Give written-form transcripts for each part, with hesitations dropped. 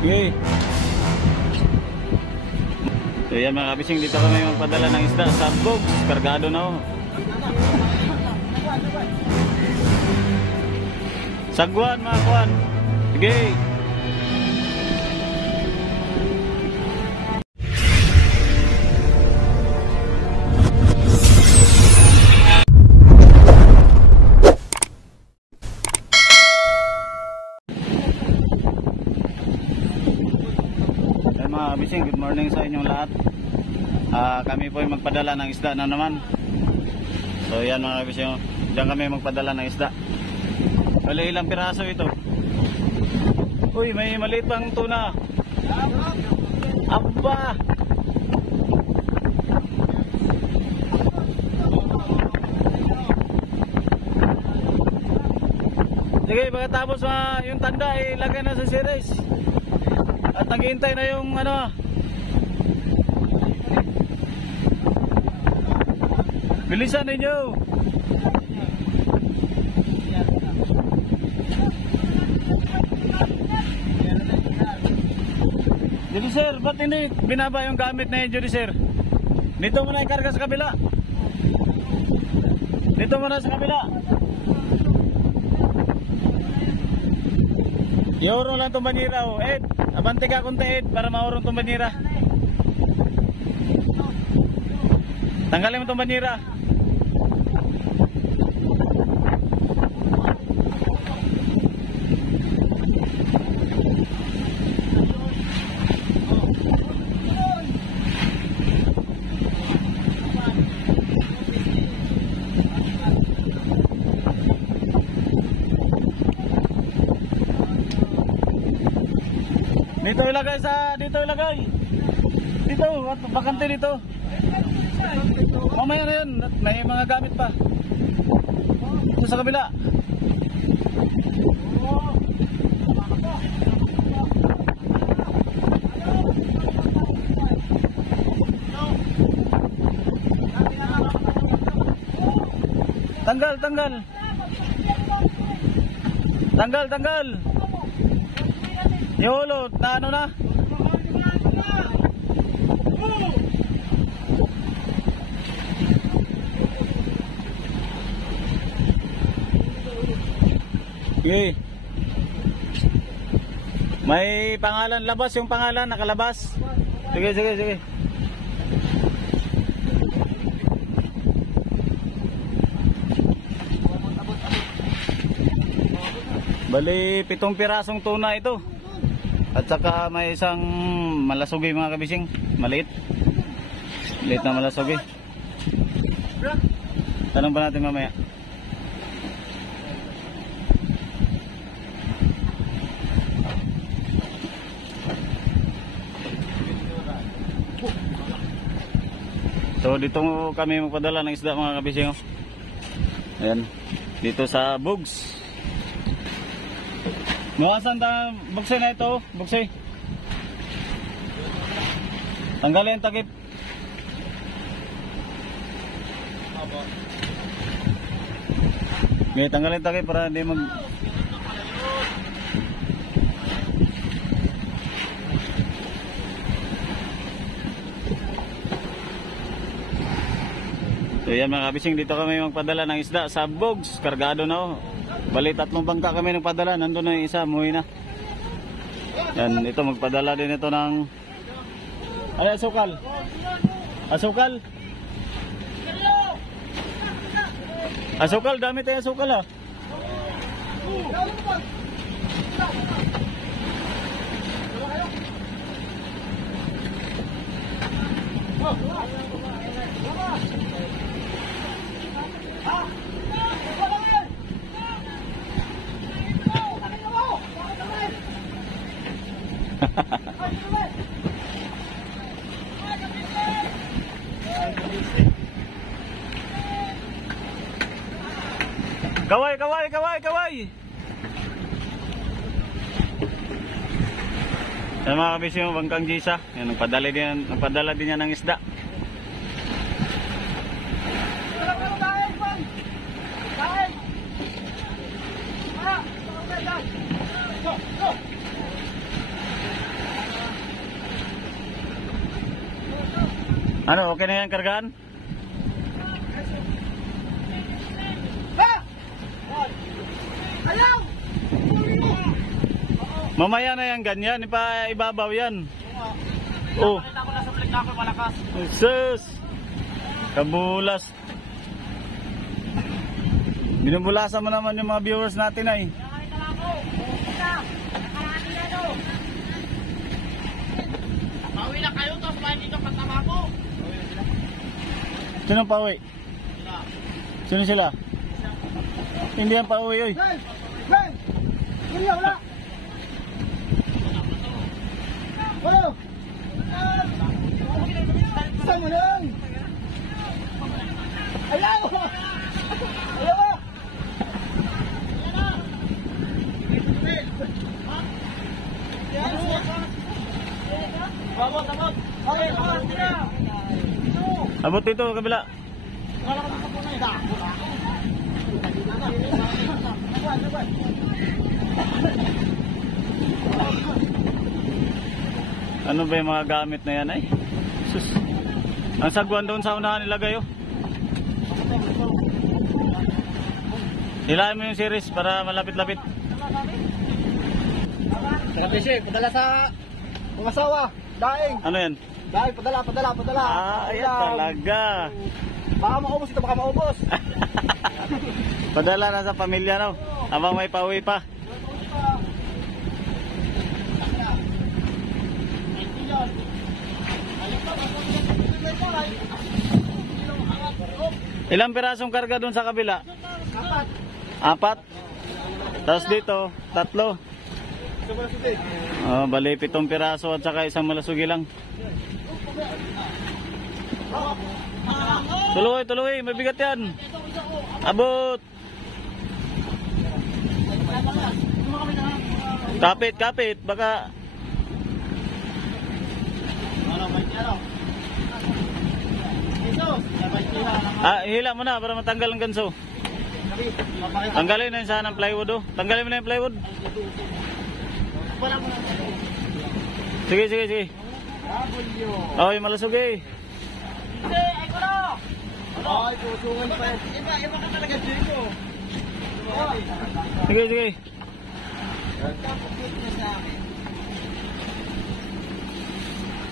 Okay. So yan mga kabising, dito kami magpadala ng isda sa bogs. Kargado na oh. Sagwan mga kuwan. Sige. Mga kabising, good morning sa inyong lahat. Kami po ay magpadala ng isda na naman. So yan mga kabising, diyan kami magpadala ng isda. Wala ilang piraso ito. Uy, may maliit pang tuna. Aba! Sige, pagkatapos yung tanda ilagay na sa series. At naghihintay na yung ano. Bilisan ninyo. Jadi sir, ba't hindi binaba yung gamit na yun, Judy sir? Dito mo na ikarga sa kabila. Dito mo na sa kabila. Iurong lang itong banira oh. Ed, abante ka kunti Ed para maurong itong banira. Tanggalin mo itong banira. Dito ilagay dito ilagay. Dito, bakante dito. Mamaya na yun, may mga gamit pa. Ito sa kabila. Tanggal, tanggal. Tanggal, tanggal. Yolo, na ano na? Okay. May pangalan, labas yung pangalan, nakalabas. Sige, sige, sige. Bali, 7 pirasong tuna ito. At saka may isang malasugi mga kabising, maliit. Maliit na malasugi. Tanong ba natin mamaya? So dito kami magpadala ng isda mga kabising. Ayan, dito sa bogs. Mawasan ta buksay na ito, buksay. Tanggalin yung takip. Okay, tanggalin yung takip para hindi mag... So yan mga kabising, dito kami magpadala ng isda sa bogs. Kargado na oh. Bali 3 bangka kami nagpadala. Nandun na yung isa, muwi na. Yan, ito magpadala din ito ng... Ay, asukal. Asukal. Asukal, dami tayo asukal ah. Kaway, kaway, kaway, kaway. Yan mga kabisyo, bangkang gisa. Yan, nagpadala din yan ng isda. Ano, okay na yan kargaan? Ayaw! Mamaya na yan ganyan, ibabaw yan. Oh. Nakita ko na sa balik na ako malakas. Sus! Kabulas. Binubulasan mo naman yung mga viewers natin ay. Nakita lang ako. Nakarami na no. Pauwi na kayo to. Samahin dito kasama ko. Sino pauwi? Sino sila? Hindi yan pauwi oy. Ben! Ben! Hindi wala. Wala. Saan mo lang? Ayaw! Ayaw! Abot, abot. Okay, abot na. Abot dito kabila. Wala ka sa punay. Ano ba yung mga gamit na yan ay? Sus. Ang sagwan doon sa unahan nilagay oh. Hilahin mo yung series para malapit-lapit. Saka Peshe, padala sa mga asawa. Daing. Ano yan? Daing, padala. Ayan talaga. Baka maubos ito, baka maubos. Padala na sa pamilya no. Habang may pauwi pa. Ilang pirasong karga doon sa kabila? Apat. Tapos dito, 3. Oh, bali 7 piraso at saka isang malasugi lang. Tuloy, mabigat yan. Abot. Kapit, baka. Hila mo na para matanggal ang ganso. Tanggalin na yung sana ng plywood oh. Tanggalin mo na yung plywood. Sige. Oh, yung malusog eh. Ay, kulo! Ay, kusungan pa. Iba ka talaga, Jericho. Sige.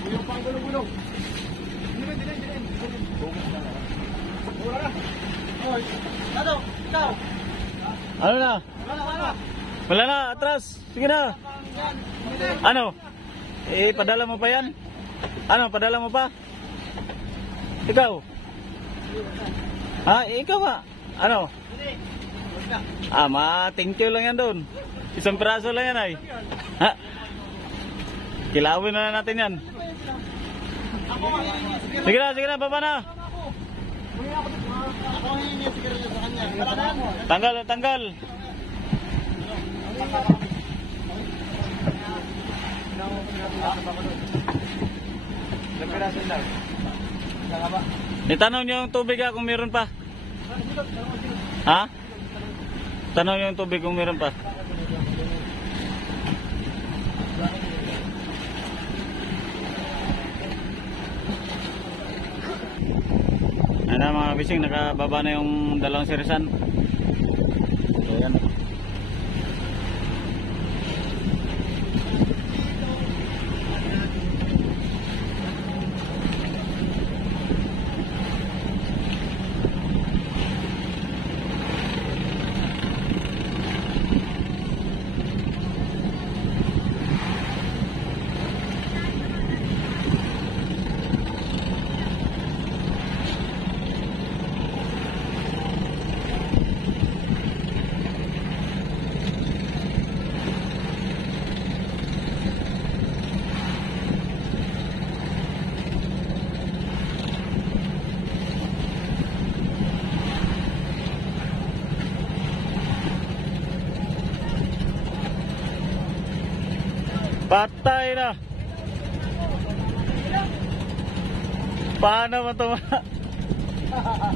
Yung panggulong-gulong. Dilim. Wala na. Oy. Ano? Ikaw? Ano na? Wala. Wala na, atras. Sige na. Ano? Padala mo pa yan? Ano, padala mo pa? Ikaw? Ikaw ba? Ano? Thank you lang yan doon. Isang piraso lang yan ay. Ha? Kilawin na natin yan. Sige na, baba na. Ako hihingi sigarilyo sa kanya. Tanggal. Itanong nyo yung tubig kung meron pa. Ha? Tanong nyo yung tubig kung meron pa. Ano mga bising, nakababa na yung dalawang sirisan. So yan. Patay na. Paano mo ito?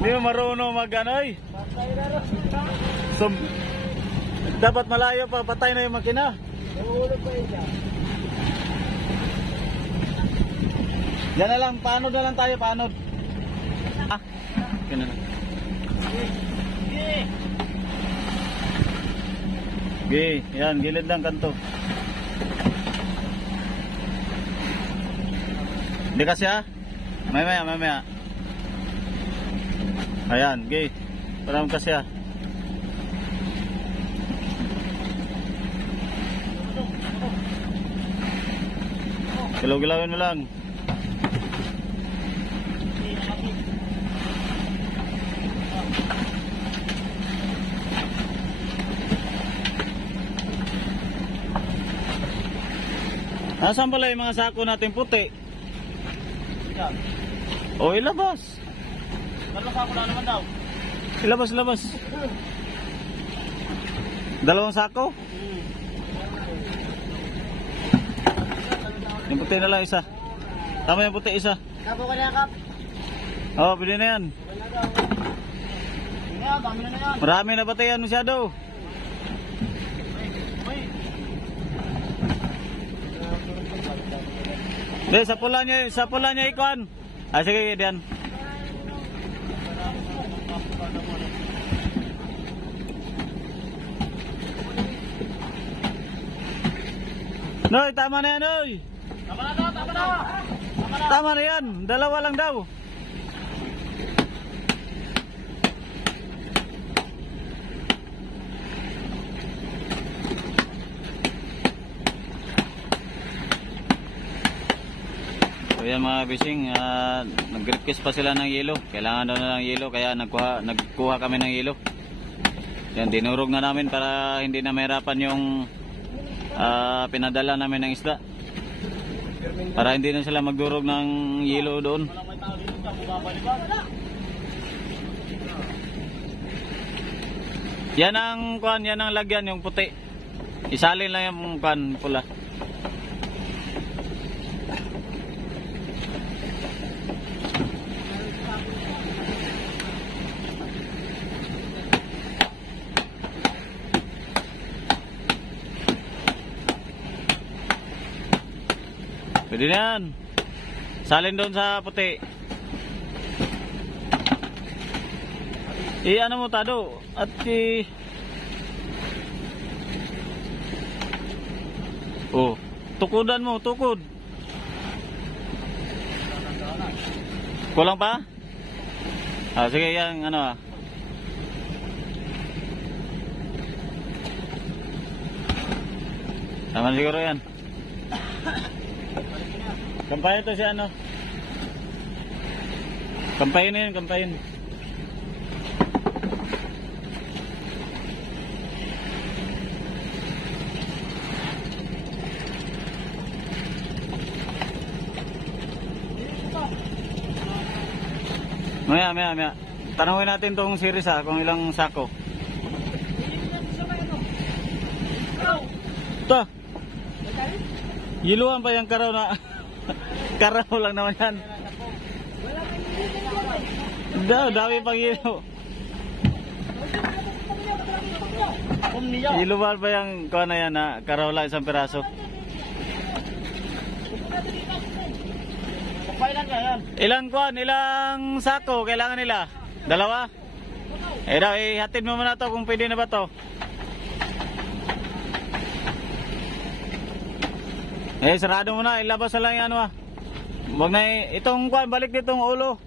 Hindi mo marunong mag-anoy. So, dapat malayo pa. Patay na yung makina. Diyan na lang, paanod na lang tayo, paanod. Ah, yun na lang. Okay, yan, gilid lang kanto. Hindi kasi ha? Mamaya. Ayan, okay. Parang kasi ha. Gilaw-gilawin mo lang. Nasaan pala yung mga sako natin puti? O ilabas. Dalawang sako lang naman daw. Ilabas. Dalawang sako? Yung puti na lang isa. Tama yung puti isa. Kapo ka na, Kap. Oo, pwede na yan. Dami na yan. Marami na pati yan masyado. Hindi, sa pula niya ikuan. Ah, sige, diyan. Noy, tama na yan, Noy. Tama na. Tama na yan, dalawa lang daw. So yan mga bising, nag-request pa sila ng yelo. Kailangan daw na ng yelo, kaya nagkuha kami ng yelo. Yan, dinurog na namin para hindi na mahirapan yung pinadala namin ng isda. Para hindi na sila magdurog ng yelo doon. Yan ang kuan, yan ang lagyan yung puti. Isalin lang yung kuan pula. Pwede na yan. Salin doon sa puti. Ano mo tado? At oh, tukudan mo, tukod. Kulang pa? Ah, sige yan, ano ah. Tama siguro yan. Kampayin to si ano? Kampayin na yun, kampayin. Maya. Tanungin natin tong series kung ilang sako. Ito. Yiluan pa yung karaw na. Karaw lang naman yan. Dami pang yelo. Yiluan pa yung kuha na yan na karaw lang isang piraso. Ilang kuhan, ilang sako kailangan nila? Dalawa? Hatid mo muna to kung pwede na ba to. Sarado mo na, ilabas na lang yung ano Wag na itong kuhan, balik ditong ulo.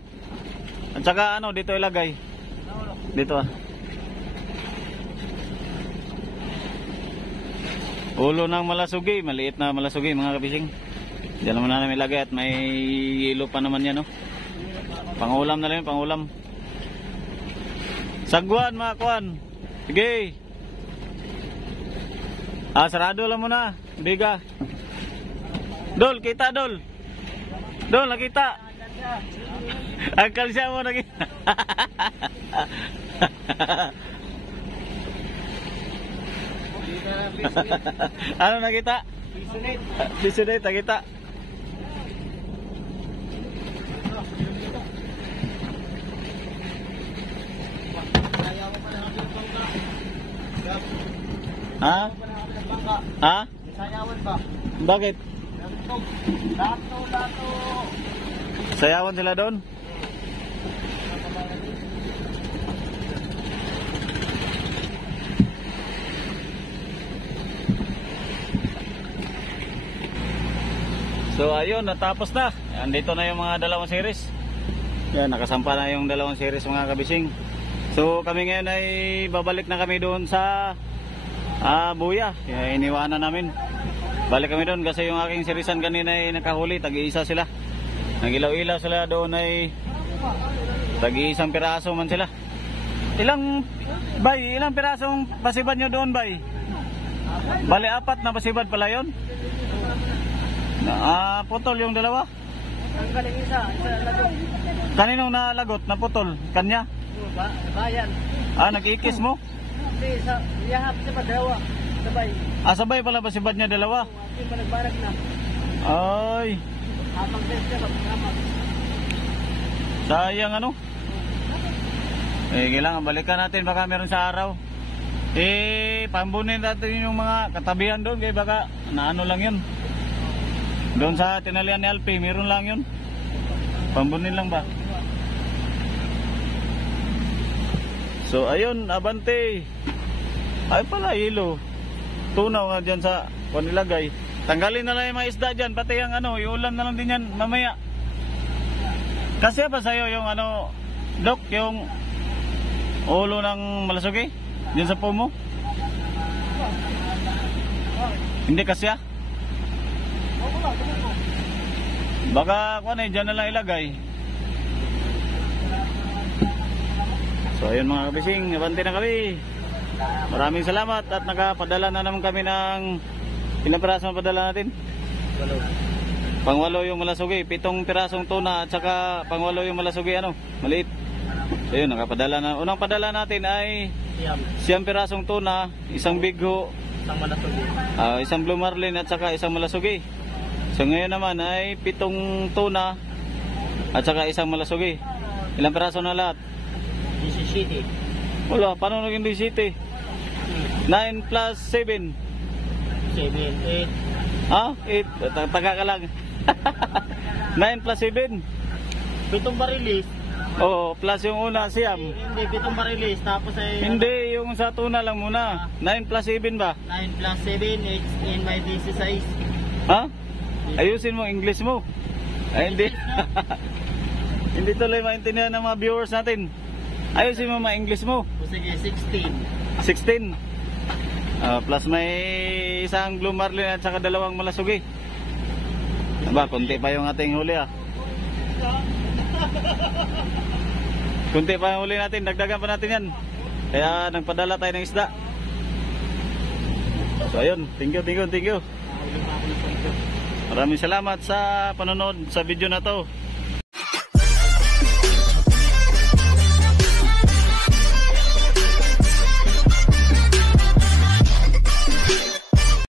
At saka dito ilagay. Dito Ulo ng malasugi, maliit na malasugi mga kabising. Diyan naman na namin ilagay at may yelo pa naman yan Pangulam na lang, pangulam. Sagwan mga kuhan. Sige. Sarado lang muna. Biga. Dol, kita Dol. Dol, nakita. Ang kalsya mo nakita. Ano nakita? Bisunit nakita. Ha? Sayawan ba? Bakit? Lato. Sayawan sila doon. So ayun, natapos na. Andito na yung mga dalawang series. Yan, nakasampa na yung dalawang series mga kabising. So kami ngayon ay babalik na kami doon sa Buya. Iniwanan namin. Balik kami doon kasi yung aking serisan kanina ay nakahuli. Tag-iisa sila. Nagilaw-ilaw sila doon ay tag-iisang piraso man sila. Ilang pirasong pasibad nyo doon, bay? Bali, 4 na pasibad pala yun. Putol yung dalawa. Ang galing isa lagot. Kaninong nalagot? Naputol? Kanya? Bayan. Nag-ikis mo? Hindi, yahap siya pa dalawa. Sabay. Sabay pala pasibad niya dalawa? Hindi pa nagbarag na. Ay. Habang test siya, habang. Sayang ano? Kailangan balikan natin baka meron sa araw. Pambunin natin yung mga katabihan doon kaya baka naano lang yun. Doon sa tinalian ni Alpi, meron lang yun. Pambunin lang ba? So ayun, abante. Ay pala hilo. Tunaw nga dyan sa panilagay. Tanggalin na lang yung mga isda dyan. Pati yung yung ulam na lang din yan mamaya. Kasi ba sa'yo yung Dok, yung ulo ng malasugi? Dyan sa pumo? Hindi kasya? Baka dyan na lang ilagay. So ayun mga kabising, abante na kami. Maraming salamat at nakapadala na naman kami ng ilang pirasong padala natin? 8 yung malasugi, 7 pirasong tuna at saka 8 yung malasugi maliit. So yun, nakapadala na. Unang padala natin ay 9 pirasong tuna, 1 bigho, 1 malasugi. 1 blue marlin at saka 1 malasugi. So ngayon naman ay 7 tuna at saka 1 malasugi. Ilang piraso na lahat? 17. Wala, paano naging 17? 9 plus 7. 7, 8. Taga ka lang. 9 plus 7. 7 barilis. Oo, plus yung una siyam. Hindi, 7 barilis. Tapos ay... Hindi, yung sa tuna lang muna. 9 plus 7 ba? 9 plus 7, 18 by 16. Ha? Ayusin mo, English mo. Ay, hindi. Hindi tuloy maintindihan ng mga viewers natin. Ayusin mo, ma-English mo. O sige, 16. 16. Plus may 1 blue marlin at saka 2 malasugi. Aba, konti pa yung ating huli Kunti pa yung huli natin, dagdagan pa natin yan. Kaya nagpadala tayo ng isda. So ayun, thank you. Maraming salamat sa panonood sa video na to.